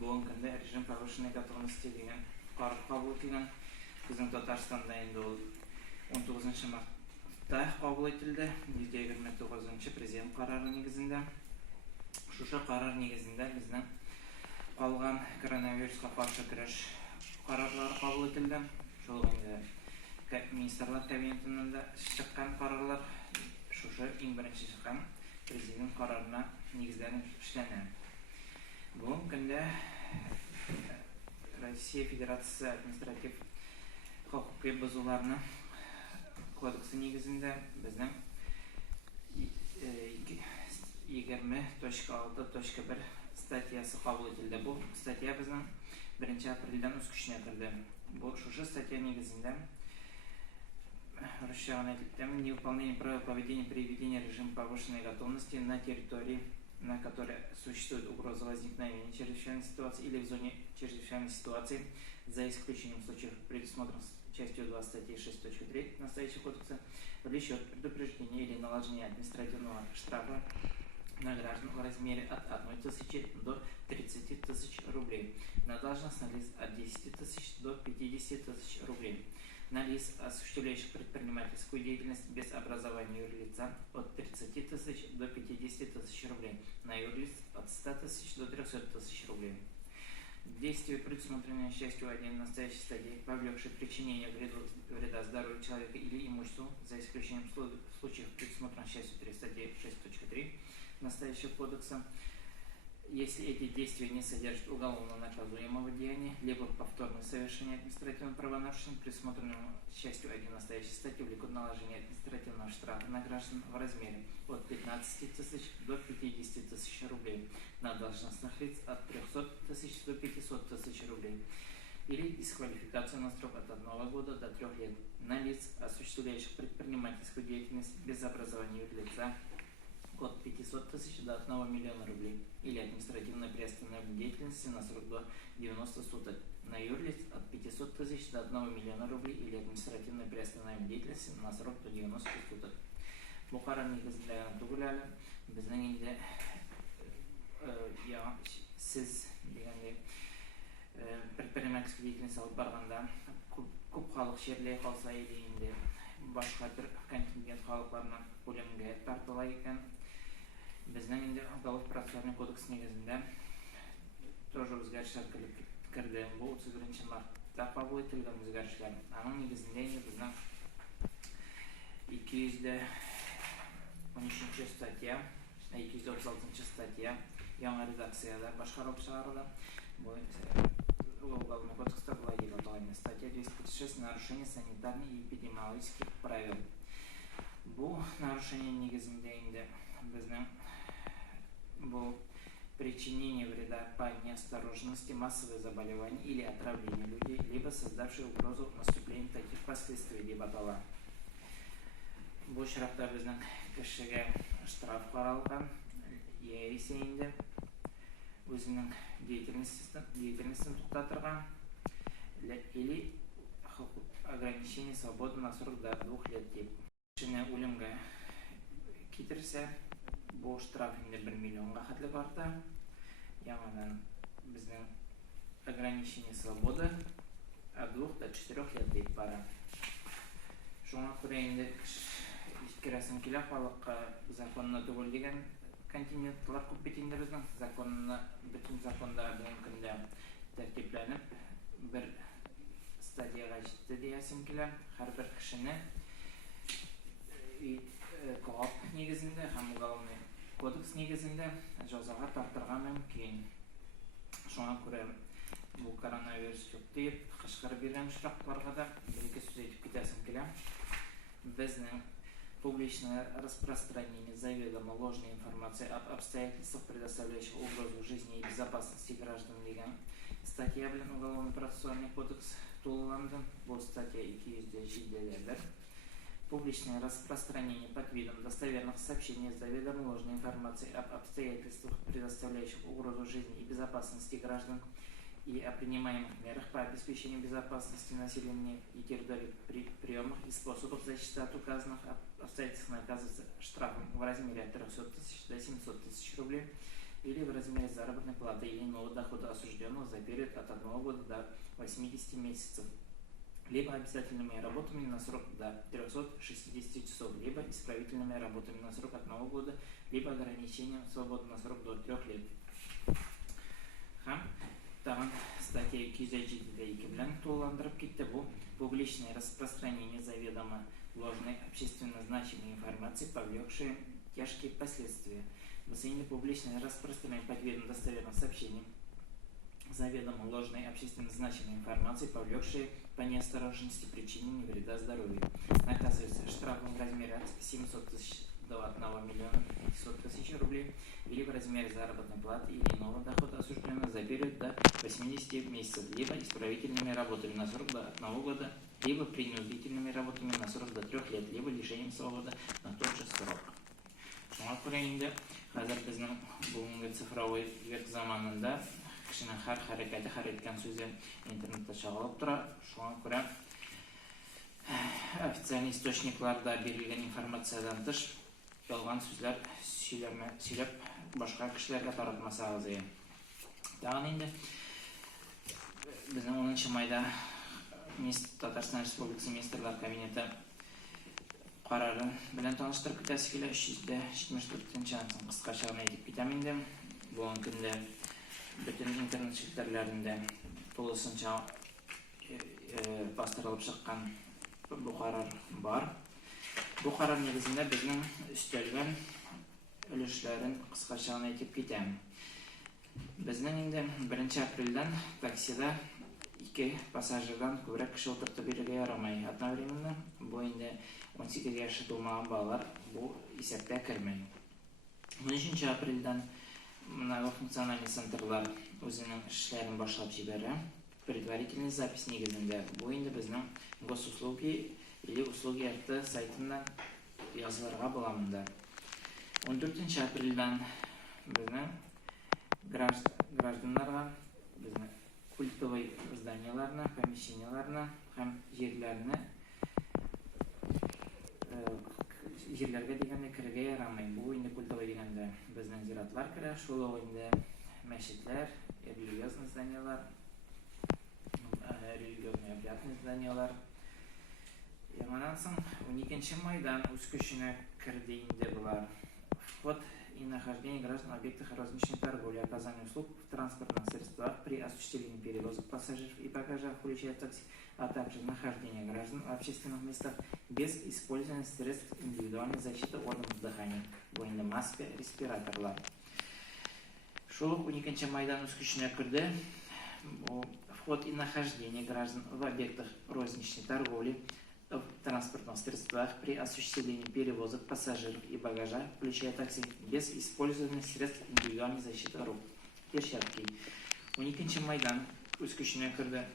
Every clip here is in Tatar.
Бүгінгі күнде режим повышенной готовности деген қарар қабыл етілген. Біздің Татарстанда енді ол 19 мартта қабыл етілді. 129 президент қарары негізінде. Шушы қарар негізінде біздің қалған коронавирусқа қарсы күреш қарарлары қабыл етілді. Шол енді министрлер кабинетінен шыққан қарарлар шушы ең бірінші шыққан президент қарарына негізделіп ішленеді. Бүгінгі күнде Россия Федерациясы административ құқық бұзуларының кодексі негізінде біздің 20.6.1 статьясы қабыл етілді. Бұл статья біздің 1 апрельден өз күшіне кірді. Бұл шушы статья негізінде невыполнение правил поведения при введении режима повышенной готовности на территории, на которой существует угроза возникновения чрезвычайной ситуации или в зоне чрезвычайной ситуации, за исключением случаев, предусмотренных частью 2 статьи 6.3 настоящего кодекса, влечет предупреждение или наложение административного штрафа на граждан в размере от 1 тысячи до 30 тысяч рублей, на должностных лиц от 10 тысяч до 50 тысяч рублей, на лиц, осуществляющих предпринимательскую деятельность без образования юрлица от 30 тысяч до 50 тысяч рублей, на юрлиц от 100 тысяч до 300 тысяч рублей. Действия, предусмотренные частью 1 настоящей статьи, повлекшие причинение вреда здоровью человека или имуществу, за исключением случаев, предусмотренных частью 3 статьи 6.3 настоящего кодекса, если эти действия не содержат уголовно наказуемого деяния, либо повторное совершение административного правонарушения, предусмотренного частью 1 настоящей статьи, влекут наложение административного штрафа на граждан в размере от 15 тысяч до 50 тысяч рублей, на должностных лиц от 300 тысяч до 500 тысяч рублей, или дисквалификацию на срок от 1 года до 3 лет, на лиц, осуществляющих предпринимательскую деятельность без образования юрлица от 500 тысяч до 1 миллиона рублей, или административная приостановление деятельности на срок до 90 суток, на юрлиц от 500 тысяч до 1 миллиона рублей, или административная приостановление деятельности на срок до 90 суток. Бұл қарар негізінде түгілі біздің елде сіз дегенде предпринимательский деятельность алып барғанда көп халық жерлей қалса елінде басқа бір контингент халықларына көлемге тартыла екен. Біздің енді уголовно-процессуальный кодекс негізінде тоже өзгерістер кірді. Бұл 31 мартта қабыл етілген өзгерістер. Аның негізінде біздің 213 статья, 236 статья яңа редакцияда башқарылып шығарылды. Бұл уголовный кодекста былай деп аталады. Статья 236 нарушение санитарных и эпидемиологических правил. Бұл нарушение негізінде енді біздің бұл причинение вреда по неосторожности, массовое заболевание или отравление людей, либо создавшие угрозу наступления таких последствий деп аталады. Бұл шарапта біздің кішіге штраф қаралған есейінде өзінің деятельностін тоқтатырған или ограничение свободы на срок до 2 лет деп. Кішіне өлімге кетірсе, бұл штраф 1 миллионға қатлы барда. Яғынан біздің ограничение свободы от 2 до 4 лет деп бара. Шоңа көрейінде кересін келі халыққа законына түгіл деген континенттілер көп бетінде біздің законына, бүтін законда бүгінгі күнде тәртіпленіп, бір стадияға жетті дейсім келі. Әрбір кішіні коап негізінде, һәм уголовный кодекс негізінде жазаға тартырған мүмкін. Шоңа көре бұл коронавирус жоқ дейіп, қышқыр берген шырақтыларға да бір-екі сөз етіп кетесім келі. Біздің публичное распространение заведомо ложной информации об обстоятельствах, предоставляющих угрозу жизни и безопасности граждан деген статья белән уголовно-процессуальный кодекс тулыланды. Бұл статья 207-дә. Публичное распространение под видом достоверных сообщений с заведомо ложной информацией об обстоятельствах, предоставляющих угрозу жизни и безопасности граждан и о принимаемых мерах по обеспечению безопасности населения и территории при приемах и способах защиты от указанных обстоятельств наказывается штрафом в размере от 300 тысяч до 700 тысяч рублей или в размере заработной платы или иного дохода осужденного за период от 1 года до 80 месяцев, либо обязательными работами на срок до 360 часов, либо исправительными работами на срок 1 года, либо ограничением свободы на срок до 3 лет. Тагын статья 207 белән тулыландырып китте. Бу публичное распространение заведомо ложной общественно значимой информации, повлекшей тяжкие последствия. В отношении публичное распространение под видом достоверных сообщений заведомо ложной общественно значимой информации, повлекшей по неосторожности причинения вреда здоровью, наказывается штрафом в размере от 700 тысяч до 1 миллиона 500 тысяч рублей или в размере заработной платы или иного дохода осужденного за период до 80 месяцев, либо исправительными работами на срок до 1 года, либо принудительными работами на срок до 3 лет, либо лишением свободы на тот же срок. Шуңа күрә инде хәзер безнең бүгенге цифровой век заманында кешенең һәр хәрәкәте, һәр әйткән сүзе интернетта чагылып тора. Шуңа күрә официаль источникларда бирелгән информациядән тыш ялган сүзләр сөйләп башка кешеләргә таратмасагыз. Тагын инде безнең 10 майда Татарстан Республикасы Министрлар Кабинеты карары белән таныштырып китәсе килә. 374-нче ансын кыскача гына әйтеп китәм инде. Бүгенге көндә бөтен интернет челтәрләрендә тулысынча бастырылып чыккан бу карар бар. Бу карар нигезендә безнең өстәлгән өлешләрен кыскача гына әйтеп китәм. Безнең инде 1 апрельдән таксида 2 пассажирдан күбрәк кеше утыртып бирергә ярамый. Одновременно бу инде 18 яшы тулмаган балалар бу исәпкә кермәй. 13 апрельдән мына функциональный центрлар үзенең эшләрен башлап җибәрә. Предварительный запись нигезендә бу инде безнең госуслуги или услуги РТ сайтында язылырга була монда. 14 апрельдән безнең гражданнарга безнең культовый зданияларына, помещенияларына һәм җирләргә дигәндә керергә ярамый. Бу инде культовый дигәндә безнең зиратлар керә, шул ук инде мәчетләр, религиозный зданиялар, религиозный обрядный зданиялар. Яңадан соң 12 майдан үз көченә керде инде булар. Вход и нахождение граждан в объектах розничной торговли, оказание услуг в транспортных средствах при осуществлении перевозок пассажиров и багажа, включая такси, а также нахождение граждан в общественных местах без использования средств индивидуальной защиты органов дыхания, военная маска, респираторлар. Шул ук 12 майдан үз көченә керде. Вход и нахождение граждан в объектах розничной торговли в транспортных средствах при осуществлении перевозок пассажиров и багажа, включая такси, без использования средств индивидуальной защиты рук. Перчатки. 12 майдан үз көченә керде.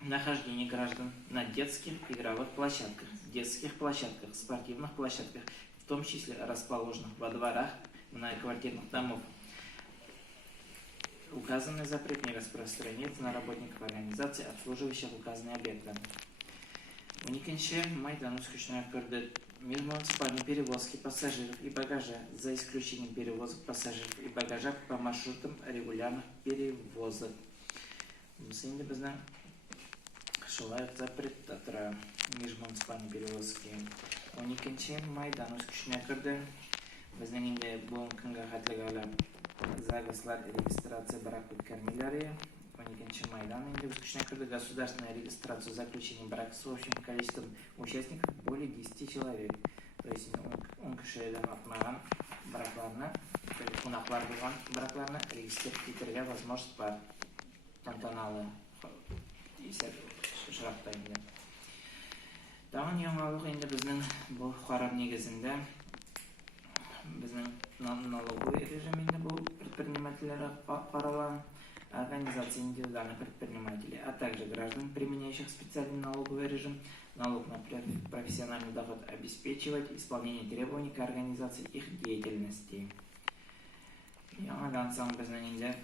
Нахождение граждан на детских игровых площадках, детских площадках, спортивных площадках, в том числе расположенных во дворах многоквартирных домов. Указанный запрет не распространяется на работников организаций, обслуживающих указанные объекты. 12 майдан үз көченә керде. Межмуниципальные перевозки пассажиров и багажа, за исключением перевозок пассажиров и багажа по маршрутам регулярных перевозок. Инде безнең шулай запрет тора межмуниципальные перевозки. 12 майдан үз көченә керде. Безнең инде бүгенге көнгә хәтлегә загыслар регистрация брак үткәрмиләре. 12 майдан инде үз көченә керде. Государственная регистрация заключения брака с общим количеством участников более 10 человек. То есть 10 кешедән артмаган бракларны, кунаклар булган бракларны регистрировать итәргә возможность бар. Тантаналы исәп шарахта инде. Тагын яңалык инде безнең бу карар нигезендә безнең налоговый режим инде бу предпринимательләргә карала. Организации индивидуальных предпринимателей, а также граждан, применяющих специальный налоговый режим, налог на профессиональный доход обеспечивать исполнение требований к организации их деятельности. Яңадан соң безнең инде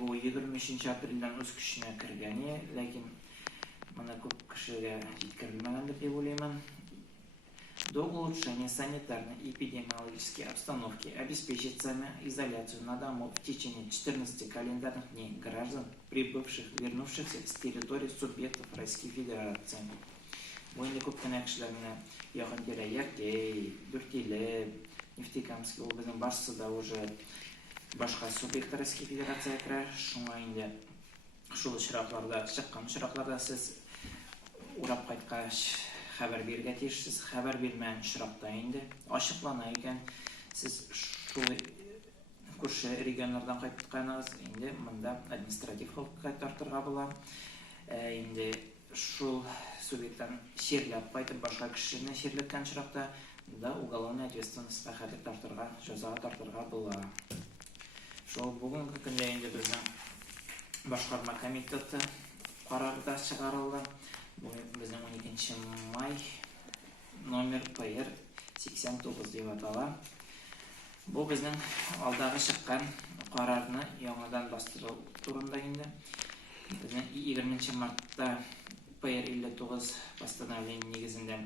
бу 23 апрельдән үз көченә кергәне, ләкин моны күп кешегә җиткерелмәгәндер дип уйлыйм. до улучшения санитарно-эпидемиологической обстановки обеспечить самоизоляцию на дому в течение 14 календарных дней граждан, прибывших, вернувшихся с территории субъектов Российской Федерации. Бұл көптен кішілеріне яқын келе Яркей, Дүртелі, Нефтекамский облысының басшысы да уже башқа субъекттер Российской Федерация кірі. Шуңа енді шул шырақларда, шыққан шырақларда сіз урап қайтқа хабар берге тиешсіз. Хабар бермән шырақта енді ашықлана екен. Сіз шул көрші регионлардан қайтқаныңыз енді мұнда административ хокукка тартырға була. Енді шул субъекттан шерлеп қайтып башқа кішіні шерлеккен шырақта да уголовный ответственностьқа хәтле тартырға, жазаға тартырға була. Шул бүгінгі күнде енді біздің башқарма комитеті қарарда шығарылды. Біздің 12 май номер ПР 89 деп атала. Бұл біздің алдағы шыққан қарарны яңадан бастыру турында енді. Біздің 20 мартта ПР 59 постановление негізінде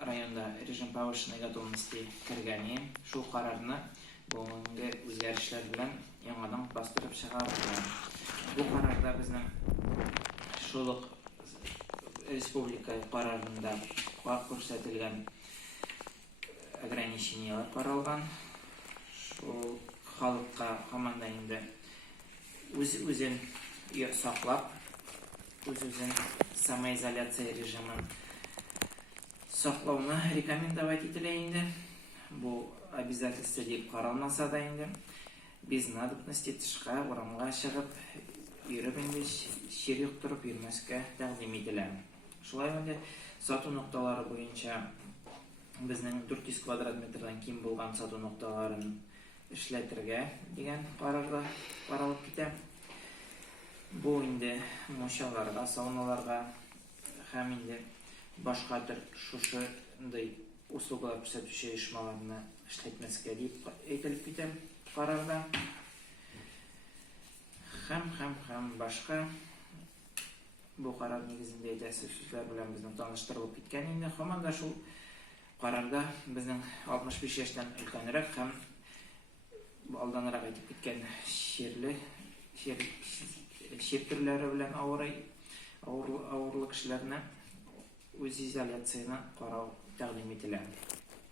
районда режим повышенной готовности кіргәне. Шул қарарны бүгінгі өзгерішлер білен яңадан бастырып шығарылды. Бұл қарарда біздің шулық республика қарарында көрсетілген ограничениялар қаралған. Шул халыққа команда енді өз-өзін сақлап, өз-өзін самоизоляция режимін сақлауны рекомендовать етіле енді. Бұл обязательство деп қаралмаса да енді без надобности тышқа орамға шығып, үйріп енді шер юқтырып үйрмәске тәқдим етілі. Шулай енді сату ноқталары бойынша біздің 400 квадрат метрден кем болған сату ноқталарын ішлетірге деген қарарға қаралып кете. Бұл енді мошаларға, сауналарға һәм енді башқа түр шушындай услугалар көрсетуші ұйымдарына ішлетмеске деп айтылып кете қарарда. Һәм башқа бұл қарар негізінде әйтәсе сүзлер білән біздің таныштырылып кеткен енді. Команда шул қарарда біздің 65 яштан үлкенірек һәм алданырақ айтып кеткен шер түрлері білән ауырлы кішілеріне өз изоляцияны қарау тәқдим етіледі.